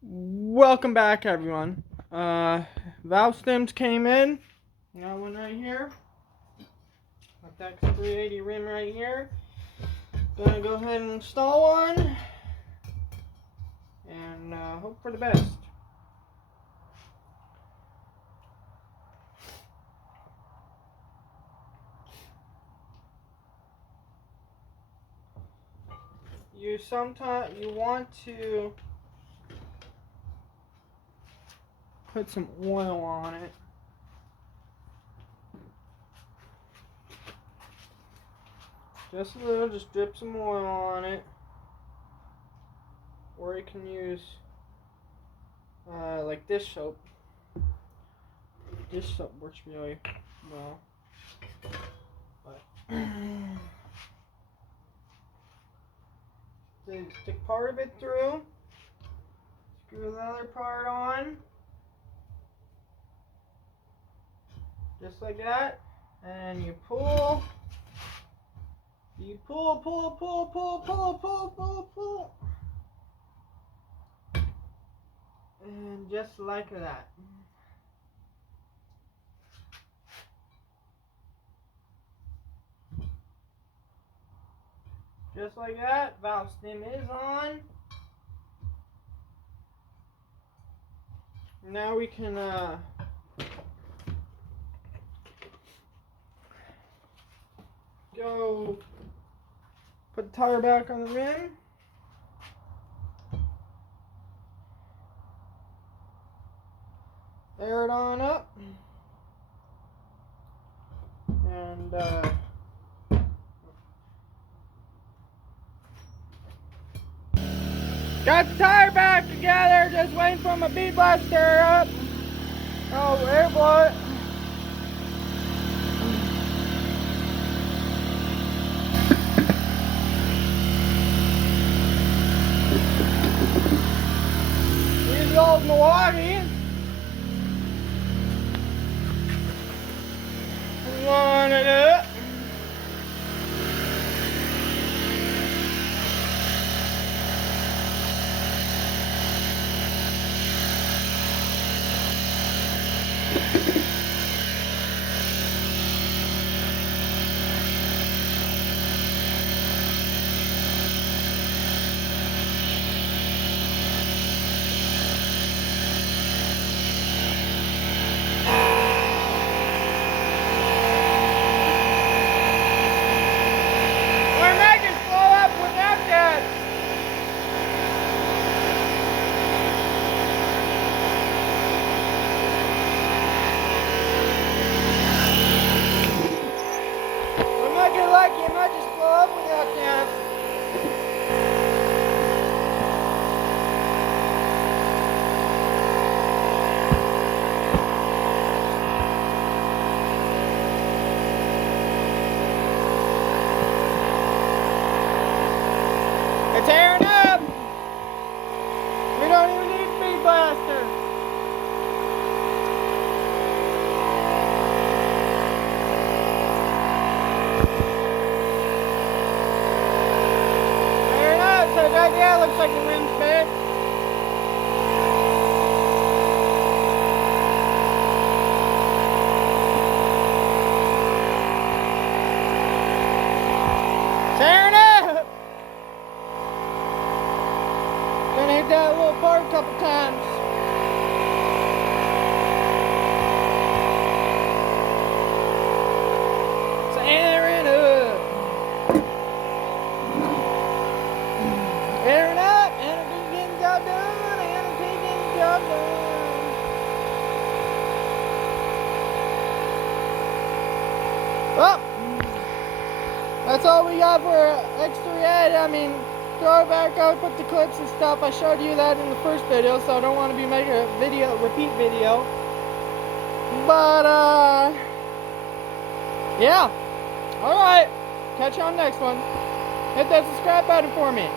Welcome back, everyone. Valve stems came in. Got one right here. Got that 380 rim right here. Gonna go ahead and install one. And hope for the best. You want to put some oil on it. Just a little, just drip some oil on it. Or you can use like dish soap. Dish soap works really well. But then stick part of it through. Screw the other part on. Just like that. And you pull. You pull, pull, pull, pull, pull, pull, pull, pull. And just like that. Just like that, valve stem is on. Now we can go put the tire back on the rim. Air it on up. And got the tire back together, just waiting for my bead blaster up. Oh, air blow it. Use the old Milwaukee. Line it up. You might just blow up without that. It's airing up. We don't even need a speed blaster. Right there, looks like the rim's fixed. Tearing up! Gonna hit that little part a couple times. Tearing up! Airing up, N.R.T getting the job done, N.R.T getting the job done. Well, that's all we got for X380. I mean, throw it back out, put the clips and stuff. I showed you that in the first video, so I don't want to be making a repeat video. But, yeah. Alright, catch you on the next one. Hit that subscribe button for me.